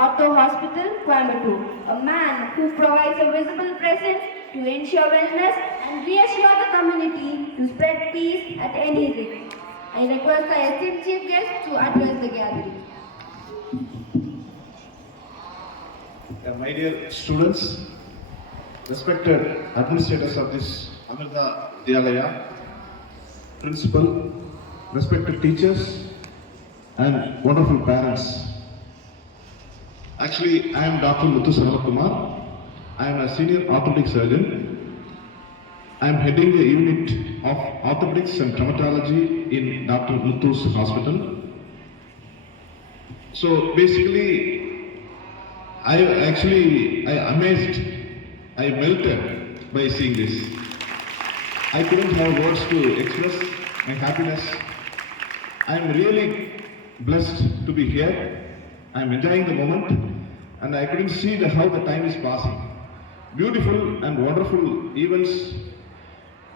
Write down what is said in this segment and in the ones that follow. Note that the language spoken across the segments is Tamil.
Ortho Hospital, Coimbatore. A man who provides a visible presence to ensure wellness and reassure the community to spread peace at any risk. I request the esteemed chief guest to address the gathering. My dear students, respected administrators of this Amrita Vidyalaya, principal, respected teachers, and wonderful parents. Actually, I am Dr. Muthu Saravakumar. I am a senior orthopedic surgeon. I am heading the unit of orthopedics and traumatology in Dr. Muthu's hospital. So basically, I amazed, I melted by seeing this. I couldn't have words to express my happiness. I am really blessed to be here. I am enjoying the moment, and I couldn't see how the time is passing. Beautiful and wonderful events,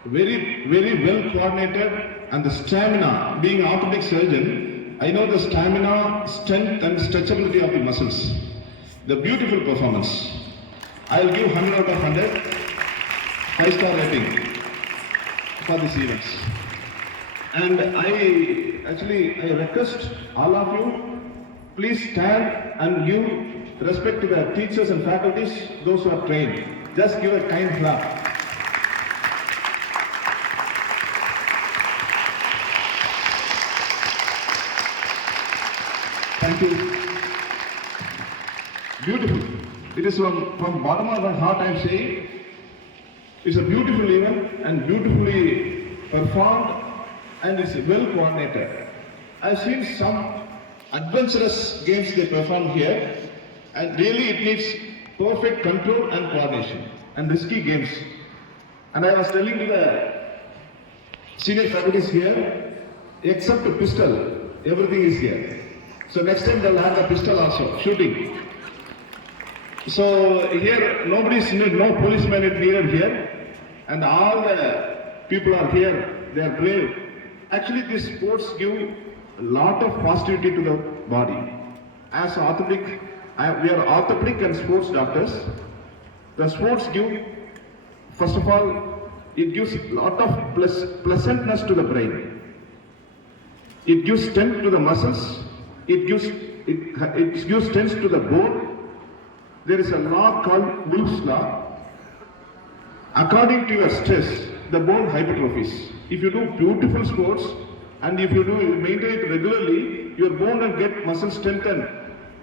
very well coordinated, and the stamina. Being an orthopedic surgeon, I know the stamina, strength, and stretchability of the muscles. The beautiful performance. I'll give 100 out of 100, 5-star rating for these events. And I request all of you, please stand and give respect to the teachers and faculties, those who are trained. Just give a kind clap. Thank you. Beautiful. It is from bottom of my heart I am saying, it's a beautiful event and beautifully performed, and it's well coordinated. I've seen some adventurous games they perform here, and really it needs perfect control and coordination, and risky games. And I was telling to the senior faculties here, except a pistol, everything is here. So next time they'll have the pistol also, shooting. So here, no policemen is needed here, and all the people are here, they are brave. Actually, these sports give a lot of positivity to the body. As orthopedic, we are orthopedic and sports doctors. The sports give, first of all, it gives a lot of pleasantness to the brain. It gives strength to the muscles. It gives strength to the bone. There is a law called Wolff's law. According to your stress, the bone hypertrophies. If you do beautiful sports and if you maintain it regularly, your bone will get muscle strengthened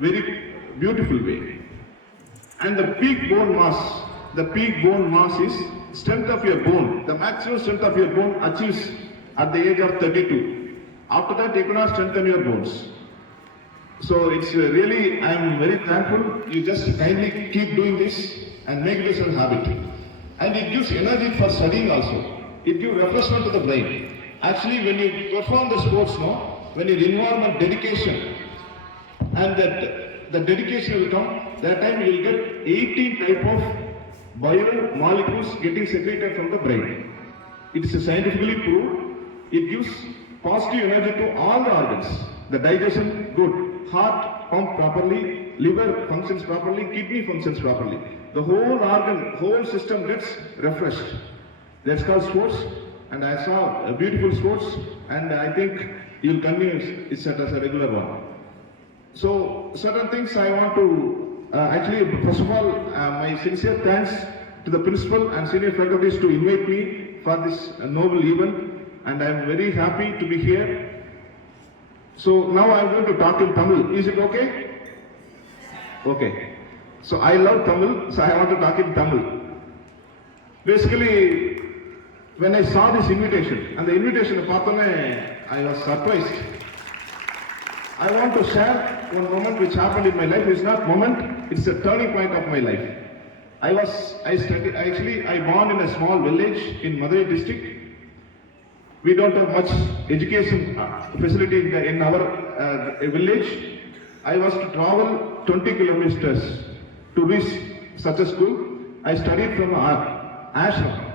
very beautiful way. And the peak bone mass is strength of your bone. The maximum strength of your bone achieves at the age of 32. After that, you cannot strengthen your bones. So it's really, I am very thankful. You just kindly keep doing this and make this a habit. And it gives energy for studying also. It gives refreshment to the brain. Actually, when you perform the sports now, when your environment dedication, and that the dedication will come, that time you will get 18 type of biomolecules getting secreted from the brain. It is scientifically proved. It gives positive energy to all the organs. The digestion good. Heart pumps properly, liver functions properly, kidney functions properly. The whole organ, whole system gets refreshed. That's called sports, and I saw beautiful sports, and I think you'll continue it as a regular one. So certain things I want to, first of all, my sincere thanks to the principal and senior faculties to invite me for this noble event, and I'm very happy to be here. So now I'm going to talk in Tamil. Is it okay? Okay. So I love Tamil, so I want to talk in Tamil. Basically, when I saw this invitation, and the invitation, I was surprised. I want to share one moment which happened in my life. It's not moment, it's a turning point of my life. I born in a small village in Madurai district. We don't have much education facility in our village. I was to travel 20 kilometers to reach such a school. I studied from ashram.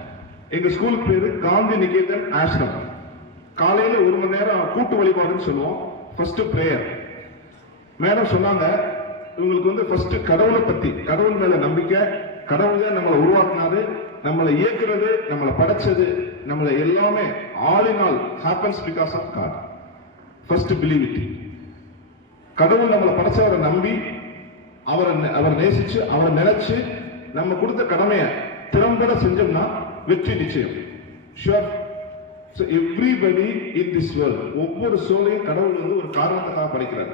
எங்க ஸ்கூலுக்கு பேரு காந்தி நிகேதன் ஆஷ்ரம். காலையில 1 மணி நேரம் கூட்டு வழிபாடுன்னு சொல்லுவோம். First prayer. மேடம் சொன்னாங்க இவங்களுக்கு வந்து ஃபர்ஸ்ட் கடவுளை பத்தி, கடவுள் மேல நம்பிக்கை, கடவுள் தான் நம்மளை உருவாக்குனாரு, நம்மளை இயக்குறது, நம்மளை படைச்சது, நம்மளை எல்லாமே all in all happens because of God. First believe it. கடவுள் நம்மளை படைச்சவரை நம்பி அவரை நேசிச்சு அவரை நினைச்சு நம்ம கொடுத்த கடமையை திறம்பட செஞ்சோம்னா வெற்றி நிச்சயம். Sure. So everybody in this world, ஒவ்வொரு சோலையும் கடவுள் வந்து ஒரு காரணத்துக்காக படைக்கிறார்.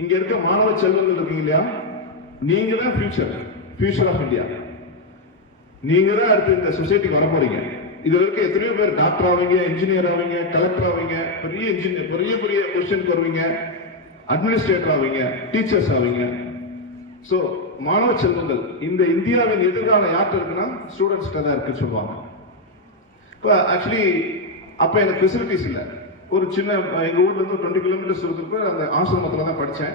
இங்க இருக்க மாணவ செல்வங்கள் இருக்கீங்க இல்லையா, நீங்க தான் ஃபியூச்சர் ஆஃப் இந்தியா. நீங்க தான் அடுத்து இந்த சொசைட்டிக்கு வர போறீங்க. இதுல இருக்க எத்தனையோ பேர் டாக்டர் ஆவீங்க, இன்ஜினியர் ஆவீங்க, கலெக்டர் ஆவீங்க, பெரிய இன்ஜினியர், பெரிய பொசிஷனுக்கு வருவீங்க, அட்மினிஸ்ட்ரேட்டர் ஆவீங்க, டீச்சர்ஸ் ஆவீங்க. சோ மாணவ செல்வங்கள், இந்த இந்தியாவின் எதிர்காலம் யார்கிட்ட இருக்குன்னா ஸ்டூடெண்ட்ஸ்கிட்ட தான் இருக்குன்னு சொல்லுவாங்க. இப்போ ஆக்சுவலி அப்ப எனக்கு ஃபெசிலிட்டிஸ் இல்லை. ஒரு சின்ன எங்க ஊர்ல இருந்து 20 கிலோமீட்டர்ஸ் இருக்கிற அந்த ஆசிரமத்தில் தான் படித்தேன்.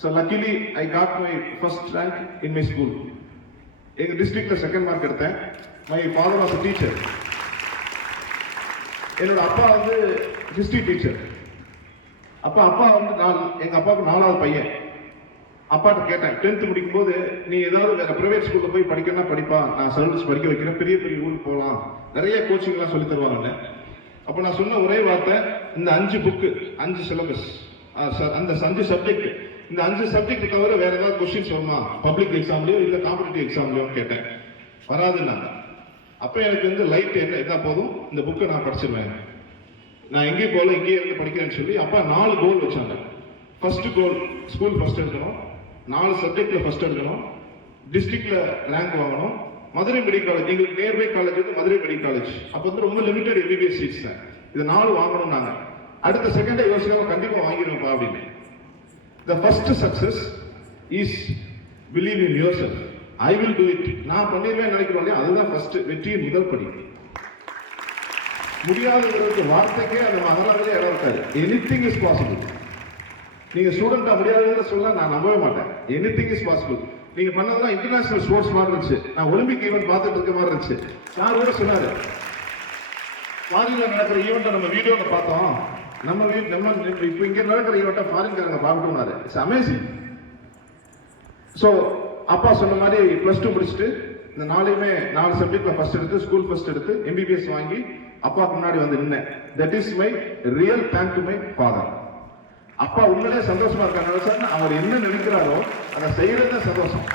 So luckily I got my first rank in my school. எங்க டிஸ்ட்ரிக்ட்ல செகண்ட் மார்க் எடுத்தேன். My father was teacher. என்னோட அப்பா வந்து ஹிஸ்டரி டீச்சர். அப்பா வந்து எங்க அப்பாவுக்கு 4வது பையன். அப்பாட்ட கேட்டேன், 10th முடிக்கும் போது நீ ஏதாவது வேற பிரைவேட் ஸ்கூல்ல போய் படிக்கணும்னா படிப்பா, நான் சர்வீஸ் படிக்க வைக்கிறேன், பெரிய ஊருக்கு போகலாம், நிறைய கோச்சிங் எல்லாம் சொல்லி தருவாங்க. அப்ப நான் சொன்ன ஒரே வார்த்தை, இந்த 5 புக்கு, 5 சிலபஸ், அந்த 5 சப்ஜெக்ட், இந்த 5 சப்ஜெக்ட் தவிர வேற ஏதாவது கொஸ்டின்ஸ் வருமா பப்ளிக் எக்ஸாம்லயோ இல்ல காம்படிட்டிவ் எக்ஸாம்லயோ கேட்டேன். வராதுன்னாங்க. அப்ப எனக்கு வந்து லைட் என்ன இருந்தா போதும், இந்த புக்கை நான் படிச்சிருவேன், நான் எங்கேயும் போல இங்கேயே இருந்து படிக்கிறேன்னு சொல்லி அப்பா 4 கோல் வச்சாங்க. ஃபர்ஸ்ட் கோல் ஸ்கூல் ஃபர்ஸ்ட் எடுக்கணும், 4 சப்ஜெக்ட்ல ஃபர்ஸ்ட் எடுக்கணும், டிஸ்ட்ரிக்ட்ல ரேங்க் வாங்கணும், மதுரை மெடிக்கல் காலேஜ், எங்களுக்கு நியர்பை காலேஜ் வந்து மதுரை மெடிக்கல் காலேஜ், அப்ப வந்து ரொம்ப லிமிடெட் எம்பிபிஎஸ் சீட்ஸ் தான், இது 4 வாங்கணும். நாங்க அடுத்த செகண்டே யோசிக்காம கண்டிப்பா வாங்கிடுவோம்ப்பா அப்படின்னு. The first success is believe in yourself. I will do it. நான் பண்ணிடுவேன் நினைக்கிறோம் இல்லையா, அதுதான் ஃபர்ஸ்ட் வெற்றியின் முதல் படி. முடியாதுங்கிறது வார்த்தைக்கே அந்த மகராஜே இடம் இருக்காது. Anything is possible. நீங்க ஸ்டூடெண்டா முடியாதுன்னு சொல்ல நான் நம்பவே மாட்டேன். Anything is possible. நீங்க பண்ணதான் இன்டர்நேஷனல் ஸ்போர்ட்ஸ் மாதிரி இருந்துச்சு, நான் ஒலிம்பிக் ஈவென்ட் பார்த்துட்டு இருக்க மாதிரி இருந்துச்சு. யார் கூட சொன்னாரு, ஃபாரின்ல நடக்கிற ஈவெண்ட்டை நம்ம வீடியோல பார்த்தோம், நம்ம இப்போ இங்க நடக்கிற ஈவெண்ட்டை ஃபாரின்காரங்க பார்க்கணும்னாரு. It's amazing. ஸோ அப்பா சொன்ன மாதிரி +2 முடிச்சுட்டு இந்த 4 சப்ஜெக்ட்ல ஃபர்ஸ்ட் எடுத்து ஸ்கூல் ஃபர்ஸ்ட் எடுத்து எம்பிபிஎஸ் வாங்கி அப்பாவுக்கு முன்னாடி வந்து நின்னேன். That is my real thank to my father. அப்பா உண்மையிலே சந்தோஷமா இருக்காரு. அவர் என்ன நினைக்கிறாரோ அதை செய்யறது சந்தோஷம்.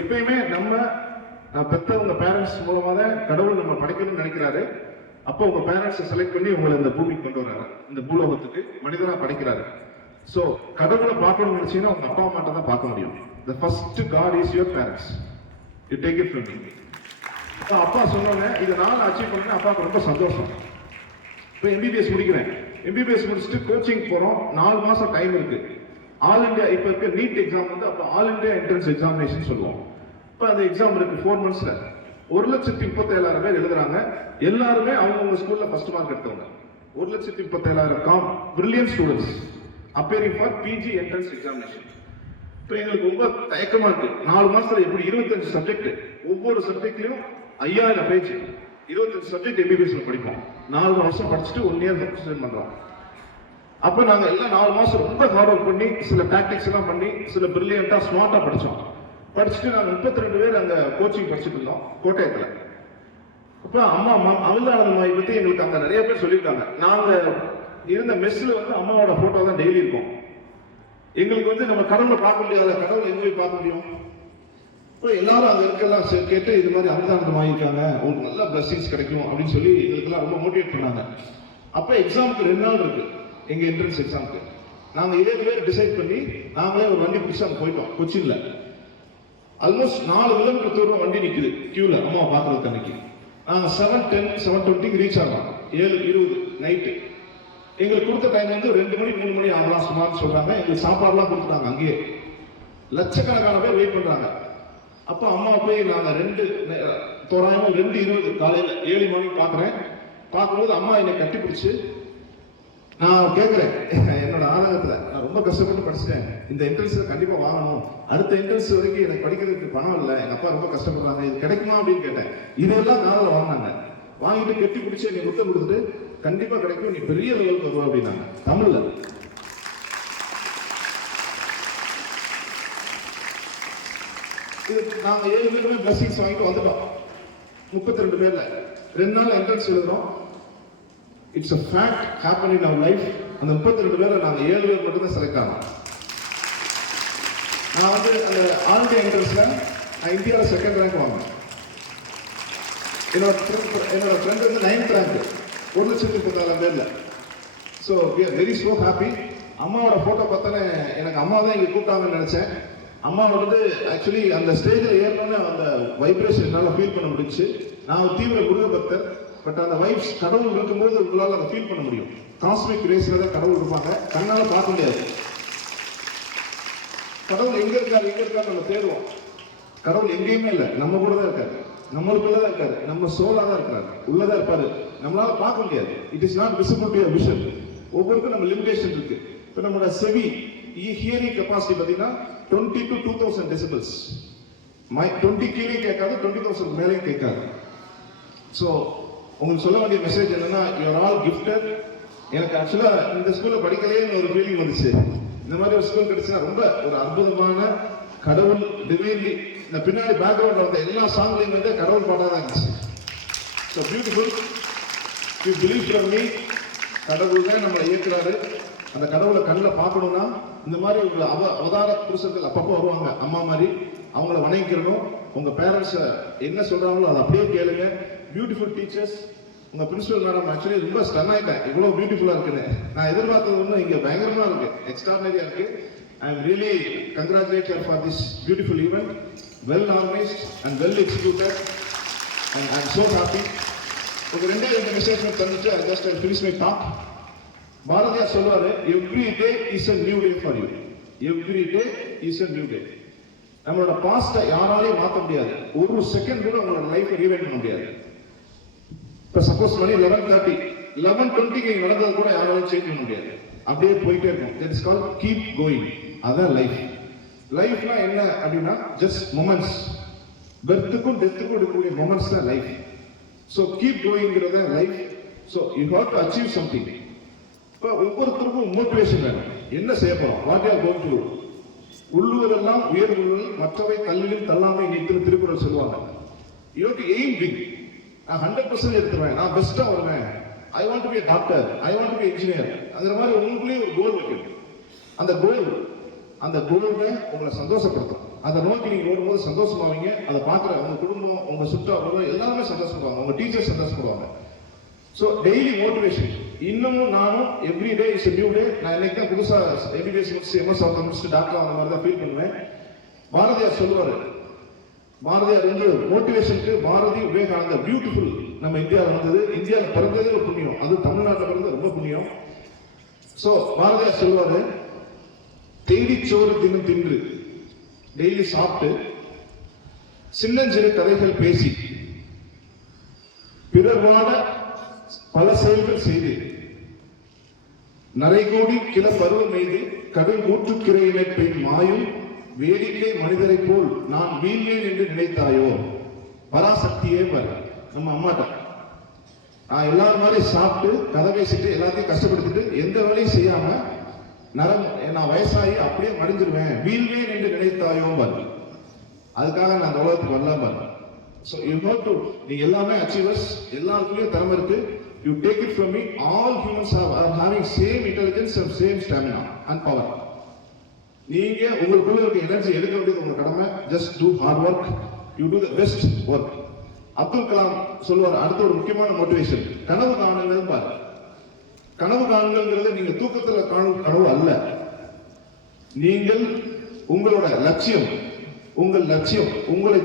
எப்பயுமே நான் பெத்த உங்க பேரண்ட்ஸ் மூலமா தான் கடவுள் நம்ம படைக்கணும்னு நினைக்கிறாரு. அப்போ உங்க பேரண்ட்ஸை செலக்ட் பண்ணி உங்களை இந்த பூமிக்கு கொண்டு வர்றாரு, இந்த பூலோகத்துக்கு மனிதனா படைக்கிறாரு. சோ கடவுளை பார்க்கணும்னு நினைச்சீங்கன்னா உங்க அப்பா அம்மாட்ட தான் பார்க்க முடியும். The first God is your parents. You take it from me. அப்பா சொன்னாங்க, இதை நான் அச்சீவ் பண்ணேன். அப்பாவுக்கு ரொம்ப சந்தோஷம். இப்போ எம்பிபிஎஸ் முடிக்கிறேன். எம்பிபிஎஸ் முடிச்சுட்டு கோச்சிங் போறோம். 4 மாசம் டைம் இருக்கு. ஆல் இந்தியா இப்ப இருக்க நீட் எக்ஸாம் வந்து அப்ப ஆல் இந்தியா என்ட்ரன்ஸ் எக்ஸாமினேஷன் சொல்லுவோம். இப்ப அந்த எக்ஸாம் இருக்கு 4 monthsல 1,37,000 பேர் எழுதுறாங்க. எல்லாருமே அவங்க ஸ்கூல்ல ஃபர்ஸ்ட் மார்க் எடுத்தவங்க. 1,37,000 brilliant students appearing for PG entrance examination. இப்போ எங்களுக்கு ரொம்ப தயக்கமா இருக்கு. 4 மாசத்துல எப்படி 25 சப்ஜெக்ட், ஒவ்வொரு சப்ஜெக்ட்லயும் 5000 பேஜ், 25 சப்ஜெக்ட் எம்பிபிஎஸ்ல படிப்போம். 4 வருஷம் படிச்சுட்டு 1 year ஸ்பெண்ட் பண்றோம். அப்ப நாங்க எல்லாம் 4 மாசம் ரொம்ப ஹார்ட் ஒர்க் பண்ணி சில டாக்டிக்ஸ் எல்லாம் பண்ணி சில பிரில்லியண்டா ஸ்மார்ட்டா படிச்சோம். படிச்சுட்டு நாங்க 32 பேர் அங்க கோச்சிங் படிச்சுட்டு இருந்தோம் கோட்டயத்துல. அப்ப அம்மா அமிர்தானந்தமாய் பத்தி எங்களுக்கு அங்க நிறைய பேர் சொல்லியிருக்காங்க. நாங்க இருந்த மெஸ்ல வந்து அம்மாவோட போட்டோ தான் டெய்லி இருக்கும். எங்களுக்கு வந்து நம்ம கடவுளை பார்க்க முடியாத, கடவுள் எங்க போய் பார்க்க முடியும்? இப்போ எல்லாரும் அங்க இருக்கலாம் கேட்டு இது மாதிரி அமிர்தானந்தமாய் இருக்காங்க, உங்களுக்கு நல்ல பிளஸிங்ஸ் கிடைக்கும் அப்படின்னு சொல்லி எங்களுக்கெல்லாம் ரொம்ப மோட்டிவேட் பண்ணாங்க. அப்ப எக்ஸாமுக்கு 2 நாள் இருக்கு எங்க என்ட்ரன்ஸ் எக்ஸாமுக்கு. நாங்க 7 பேர் டிசைட் பண்ணி நாங்களே ஒரு வண்டி பிடிச்சி அங்க போயிட்டோம். கொச்சின்ல ஆல்மோஸ்ட் 4 கிலோமீட்டர் தூரம் வண்டி நிக்குது கியூல அம்மா பாக்குறதுக்கு. அன்னைக்கு நாங்க 7:10 7:20 ரீச் ஆகலாம். 7:20 நைட்டு. எங்களுக்கு கொடுத்த டைம் வந்து 2 மணி 3 மணி ஆகலாம் சுமார்னு சொல்றாங்க. எங்களுக்கு சாப்பாடுலாம் கொடுத்துட்டாங்க. அங்கேயே லட்சக்கணக்கான பேர் வெயிட் பண்றாங்க. அப்ப அம்மா போய் நாங்க தோராயமா 2:20 காலையில 7 மணிக்கு பாக்குறேன். பார்க்கும்போது அம்மா என்னை கட்டி பிடிச்சு நான் கேட்கிறேன், என்னோட ஆதங்கத்துல நான் ரொம்ப கஷ்டப்பட்டு படிச்சுட்டேன், இந்த என்ட்ரன்ஸ்ல கண்டிப்பா வாங்கணும், அடுத்த என்ட்ரன்ஸ் வரைக்கும் எனக்கு படிக்கிறதுக்கு பணம் இல்லை, எங்க அப்பா ரொம்ப கஷ்டப்படுறாங்க, இது கிடைக்குமா அப்படின்னு கேட்டேன். இதெல்லாம் காதல வாங்கினாங்க. வாங்கிட்டு கட்டி பிடிச்சி நீ முத்தம் கொடுத்துட்டு கண்டிப்பா கிடைக்கும், நீ பெரிய லெவலுக்கு வருவா அப்படின்னாங்க தமிழ்ல. இது நாங்கள் 7 பேருமே பிளஸிங்ஸ் வாங்கிட்டு வந்துட்டோம். 32 பேர்ல 2 நாள் என்ட்ரன்ஸ் எழுதுறோம். It's a fact happen in our life. அந்த 32 பேர்ல நாங்கள் 7 பேர் மட்டும் தான் செலக்ட் ஆனோம். நான் வந்து அந்த ஆல் இந்தியா என்ட்ரன்ஸ்ல நான் இந்தியாவில் 2nd ரேங்க் வாங்கினேன். என்னோட ஃப்ரெண்ட் வந்து 9th ரேங்க் 1,34,000 பேர்ல. So we are very so happy. அம்மாவோட ஃபோட்டோ பார்த்தோன்னே எனக்கு அம்மா தான் இங்கே கூப்பிட்டாங்கன்னு நினச்சேன். அம்மா வந்து ஆக்சுவலி அந்த ஸ்டேஜில் ஏறணும்னு அந்த வைப்ரேஷன் என்னால் ஃபீல் பண்ண முடிச்சு. நான் ஒரு தீவிர முருக பக்தர். பட் அந்த வைப்ஸ் கடவுள் இருக்கும்போது உங்களால் அதை ஃபீல் பண்ண முடியும். காஸ்மிக் ரேஸில் தான் கடவுள் இருப்பாங்க, கண்ணால் பார்க்க முடியாது. கடவுள் எங்கே இருக்காரு நம்ம தேடுவோம். கடவுள் எங்கேயுமே இல்லை, நம்ம கூட தான் இருக்காரு, நம்மளுக்குள்ளதான் இருக்காரு, நம்ம சோலா தான் இருக்காரு, உள்ளதான் இருப்பாரு. நம்மளால பார்க்க முடியாது. It is not visible to your vision. ஒவ்வொருக்கும் நம்ம லிமிடேஷன் இருக்கு. இப்போ நம்மளோட செவி ஹியரிங் கெப்பாசிட்டி பார்த்தீங்கன்னா 20 to 2000 டெசிபிள்ஸ். 20 கீழே கேட்காது, 20,000 மேலேயும் கேட்காது. ஸோ உங்களுக்கு சொல்ல வேண்டிய மெசேஜ் என்னன்னா, யூஆர் ஆல் கிஃப்டட். எனக்கு ஆக்சுவலா இந்த ஸ்கூல்ல படிக்கலையேன்னு ஒரு ஃபீலிங் வந்துச்சு. இந்த மாதிரி ஒரு ஸ்கூல் கிடைச்சுன்னா ரொம்ப ஒரு அற்புதமான கடவுள் டிவைன்லி. இந்த பின்னாடி பேக்ரவுண்ட்ல வந்த எல்லா சாங்லையும் வந்து கடவுள் பாடாதான் இருந்துச்சு. So beautiful. You believe from me. கடவுள் தான் நம்மளை இயக்குறாரு. அந்த கடவுளை கண்ணில் பார்க்கணும்னா இந்த மாதிரி ஒரு அவதார புருஷர்கள் அப்பப்போ வருவாங்க, அம்மா மாதிரி. அவங்கள வணங்கிக்கிறணும். உங்க பேரண்ட்ஸை என்ன சொல்றாங்களோ அதை அப்படியே கேளுங்க. Beautiful teachers. உங்க பிரின்சிபல் மேடம் ஆக்சுவலி ரொம்ப ஸ்டன் ஆயிட்டேன், இவ்வளவு பியூட்டிஃபுல்லா இருக்குன்னு. நான் எதிர்பார்த்தது ஒன்றும் இங்க பயங்கரமா இருக்கு, எக்ஸ்ட்ராடனரியா இருக்கு. I am really congratulate you for this beautiful event, well organized and well executed, and I am so happy. ஒரு ரெண்டே மெசேஜ் தந்துட்டு I just finish my talk. Bharathiyar சொல்வாரு, every day is a new day for you. Every day is a new day. நம்மளோட பாஸ்ட்டை யாராலையும் மாற்ற முடியாது. ஒரு செகண்ட் கூட உங்களோட லைஃப்பை ரீவைண்ட் பண்ண முடியாது. இப்போ சப்போஸ் மணி 11:30, 11:20 நடந்தது கூட யாராலையும் சேஞ்ச் பண்ண முடியாது. அப்படியே போயிட்டே இருக்கும். That is called keep going. அதான் லைஃப். லைஃப்னா என்ன அப்படின்னா ஜஸ்ட் மொமெண்ட்ஸ். பர்த்துக்கும் டெத்துக்கும் இருக்கக்கூடிய மொமெண்ட்ஸ் தான் லைஃப். ஸோ கீப் கோயிங்கிறத life. So you have to achieve something. இப்போ ஒவ்வொருத்தருக்கும் மோட்டிவேஷன் வேணும். என்ன செய்ய போறோம்? What are going to. உள்ளுவதெல்லாம் உயர்வுகள், மற்றவை கல்லிலும் தள்ளாமை நீத்து திருக்குறள் சொல்லுவாங்க. You have to aim big. நான் 100% எடுத்துருவேன், நான் பெஸ்டா வருவேன், I want to be doctor, I want to B engineer. அந்த மாதிரி உங்களுக்குள்ளேயே ஒரு கோல் இருக்கு. அந்த கோல்ல உங்களை சந்தோஷப்படுத்தும். அதை நோக்கி நீங்க ஓடும்போது சந்தோஷமாவீங்க. அதை பார்க்குற உங்க குடும்பம், உங்க சுற்றார்கள் எல்லாருமே சந்தோஷப்படுவாங்க, உங்க டீச்சர்ஸ் சந்தோஷப்படுவாங்க. So daily motivation. இன்னமும் நானும் every day is new day. நான் இன்னைக்கு தான் புதுசா எம்பிபிஎஸ் முடிச்சு எம்எஸ் ஆஃப் முடிச்சுட்டு டாக்டர் அந்த மாதிரி தான் ஃபீல் பண்ணுவேன். பாரதியார் சொல்லுவாரு, பாரதியார் வந்து மோட்டிவேஷனுக்கு பாரதி விவேகானந்த பியூட்டிஃபுல். நம்ம இந்தியாவில் வந்தது, இந்தியாவில் பிறந்ததே ஒரு புண்ணியம், அது தமிழ்நாட்டில் பிறந்தது ரொம்ப புண்ணியம். ஸோ பாரதியார் சொல்லுவாரு, தேடிச்சோறு தின்னு தின்று, டெய்லி சாப்பிட்டு, சின்னஞ்சிறு கதைகள் பேசி, பிறர் வாழ பல செயல்கள் செய்து, நரைகோடி கிள பருவம் எய்து, கடல் ஊற்றுக்கிரையினை பெண் மாயும் வேடிக்கை மனிதரை போல் நான் வீழ்வேன் என்று நினைத்தாயோ. பராசக்தியே பாரு, நம்ம அம்மாட்ட நான் எல்லாரும் மாதிரி சாப்பிட்டு கதை பேசிட்டு எல்லாத்தையும் கஷ்டப்படுத்திட்டு எந்த வேலையும் செய்யாம நான் வயசாகி அப்படியே மடிஞ்சிருவேன், வீழ்வேன் என்று நினைத்தாயோ பாரு. அதுக்காக நான் அந்த உலகத்துக்கு வரலாம் பாரு. So you have to. நீங்க எல்லாமே அச்சீவர்ஸ், எல்லாருக்குள்ளேயும் திறமை இருக்கு. You take it from me. All humans are having same intelligence and same stamina and power. நீங்க உங்களுக்குள்ள இருக்க எனர்ஜி எடுக்க வேண்டியது உங்க கடமை. Just do hard work, you do the best work. Abdul Kalam சொல்லுவார், அடுத்த ஒரு முக்கியமான மோட்டிவேஷன், கனவு காணுங்கள் பாரு. கனவு காணுங்கிறது நீங்க தூக்கத்துல காணும் கனவு அல்ல. நீங்கள் உங்களோட லட்சியம், உங்கள் லட்சியம் உங்களை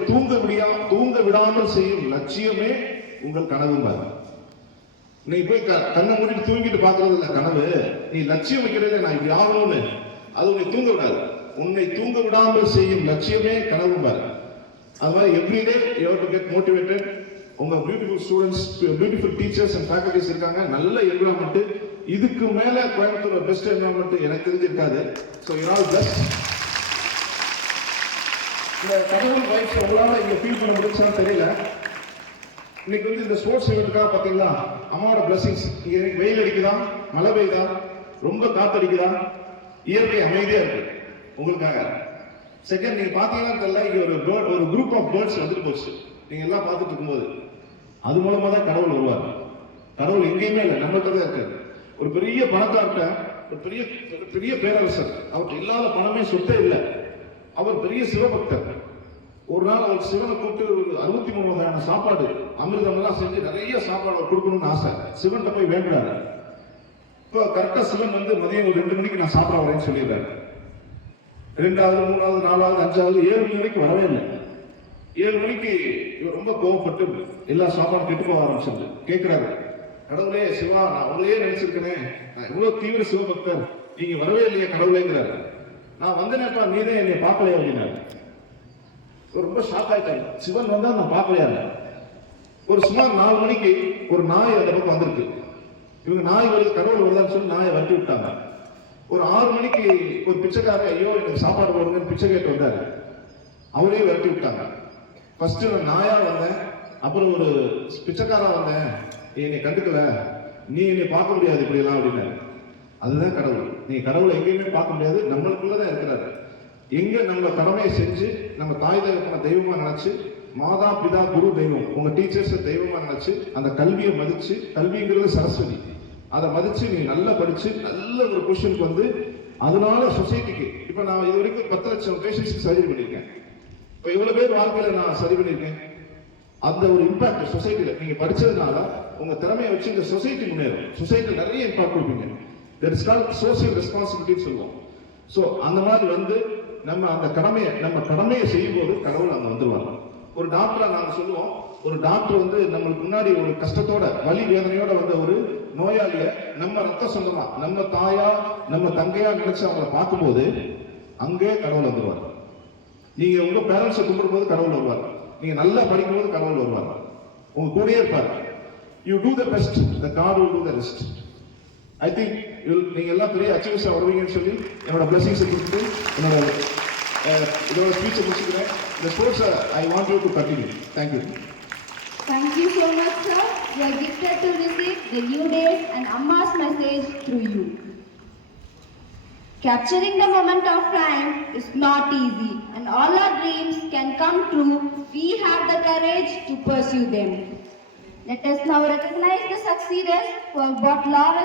தூங்க விடாமல் செய்யும் லட்சியமே உங்கள் கனவு பாரு. நீ போய் கண்ணை மூடிட்டு தூங்கிட்டு பாக்குறது இல்ல கனவு. நீ லட்சியம் வைக்கிறதே நான் இப்படி ஆகணும்னு, அது உன்னை தூங்க விடாது. உன்னை தூங்க விடாமல் செய்யும் லட்சியமே கனவு பாரு. அது மாதிரி everyday you have to get motivated. உங்க beautiful students, beautiful teachers and faculties இருக்காங்க. நல்ல என்விரான்மெண்ட். இதுக்கு மேல கோயம்புத்தூர் பெஸ்ட் என்விரான்மெண்ட் எனக்கு தெரிஞ்சிருக்காது. So you all best. இந்த கடவுள் வைப்ஸ் உங்களால இங்க ஃபீல் பண்ண முடிச்சான்னு தெரியல. இன்னைக்கு வந்து இந்த ஸ்போர்ட்ஸ் ஈவெண்ட்டுக்காக பார்த்தீங்களா, அம்மாவோட பிளஸிங்ஸ். இங்க வெயில் அடிக்குதா, மழை பெய்யுதா, ரொம்ப காத்தடிக்குதா, இயற்கை அமைதியா இருக்கு உங்களுக்காக. செகண்ட் நீங்க பாத்தீங்கன்னா தெரியல, இங்க ஒரு குரூப் ஆஃப் பேர்ட்ஸ் வந்துட்டு போச்சு. நீங்க எல்லாம் பார்த்துட்டு இருக்கும்போது அது மூலமா தான் கடவுள் வருவார். கடவுள் எங்கேயுமே இல்லை, நம்மகிட்ட தான் இருக்காரு. ஒரு பெரிய பணக்கார்ட்ட, ஒரு பெரிய பேரரசர், அவருக்கு இல்லாத பணமே சொத்தே இல்லை. அவர் பெரிய சிவபக்தர். ஒரு நாள் அவர் சிவனை கூப்பிட்டு 63 வகையான சாப்பாடு, அமிர்தம் எல்லாம் செஞ்சு நிறைய சாப்பாடு கொடுக்கணும்னு ஆசை. சிவன் போய் வேண்டாரு. இப்போ கரெக்டா சிவன் வந்து மதியம் ஒரு 2 மணிக்கு நான் சாப்பிட வரேன்னு சொல்லிடுறாரு. 2வது 3வது 4வது 5வது 7 மணி வரைக்கும் வரவே இல்லை. 7 மணிக்கு இவர் ரொம்ப கோவப்பட்டு எல்லா சாப்பாடும் கெட்டு போக ஆரம்பிச்சிருந்து கேட்கிறாரு, கடவுளே சிவா, நான் உங்களையே நினைச்சிருக்கேனே, நான் இவ்வளவு தீவிர சிவபக்தர், நீங்க வரவே இல்லையே கடவுளேங்கிறாரு. நான் வந்தேனேப்பா, நீதான் என்னை பார்க்கலையா அப்படின்னாரு. ரொம்ப ஷாக் ஆயிட்டாங்க. சிவன் வந்தா நான் பார்க்கலையா? ஒரு சுமார் 4 மணிக்கு ஒரு நாய் அந்த பக்கம் வந்திருக்கு. இவங்க நாய் வருது, கடவுள் வருதான்னு சொல்லி நாயை வட்டி விட்டாங்க. ஒரு 6 மணிக்கு ஒரு பிச்சைக்காரர், ஐயோ எனக்கு சாப்பாடு போடுங்கன்னு பிச்சை கேட்டு வந்தாரு. அவரே விரட்டி விட்டாங்க. ஃபர்ஸ்ட் நான் நாயா வந்தேன், அப்புறம் ஒரு பிச்சைக்காரா வந்தேன், என்னை கண்டுக்கல, நீ என்னை பார்க்க முடியாது இப்படி எல்லாம் அப்படின்னாரு. அதுதான் கடவுள். நீ கடவுளை எங்கேயுமே பார்க்க முடியாது, நம்மளுக்குள்ளதான் இருக்கிறாரு. எங்க நம்ம கடமையை செஞ்சு நம்ம தாய் தகப்பன தெய்வமா நினைச்சு, மாதா பிதா குரு தெய்வம், உங்க டீச்சர்ஸ் தெய்வமா நினைச்சு, அந்த கல்வியை மதிச்சு, கல்விங்கிறது சரஸ்வதி, அதை மதிச்சு நீ நல்லா படிச்சு நல்ல ஒரு பொசிஷனுக்கு வந்து, அதனால சொசைட்டிக்கு இப்ப நான் இது வரைக்கும் 10 லட்சம் பேஷண்ட்ஸ்க்கு சர்ஜரி பண்ணியிருக்கேன். இப்ப இவ்வளவு பேர் வாழ்க்கையில நான் சரி பண்ணியிருக்கேன். அந்த ஒரு இம்பாக்ட் சொசைட்டில நீங்க படிச்சதுனால உங்க திறமையை வச்சு இந்த சொசைட்டி முன்னேறும். சொசைட்டில நிறைய இம்பாக்ட் கொடுப்பீங்க. தட் இஸ் கால்ட் சோசியல் ரெஸ்பான்சிபிலிட்டின்னு சொல்லுவோம். ஸோ அந்த மாதிரி வந்து நம்ம கடமையை செய்யும் போது கடவுள் அங்க வந்துருவாங்க. ஒரு டாக்டரா நாங்க சொல்லுவோம், ஒரு டாக்டர் வந்து நம்மளுக்கு முன்னாடி ஒரு கஷ்டத்தோட வலி வேதனையோட வந்த ஒரு நோயாளிய நம்ம ரத்த சொந்தமா, நம்ம தாயா நம்ம தங்கையா நினைச்சு அவங்களை பார்க்கும்போது அங்கே கடவுள் வந்துருவார். நீங்க உங்க பேரண்ட்ஸை கும்பிடும் போது கடவுள் வருவார். நீங்க நல்லா படிக்கும் போது கடவுள் வருவார். உங்க கூடயே இருப்பார். You do the best, the God will do the rest. I think நீங்க எல்லாம் பெரிய அச்சீவ்ஸா வருவீங்கன்னு சொல்லி என்னோட பிளஸிங்ஸை கொடுத்து இதோட ஸ்பீச்சை முடிச்சுக்கிறேன். இந்த ஸ்போர்ட்ஸை I want you to continue. Thank you. Thank you so much, sir. We are gifted to receive the new days and Amma's message through you. Capturing the moment of time is not easy, and all our dreams can come true if we have the courage to pursue them. Let us now recognize the succeeders who have brought laurel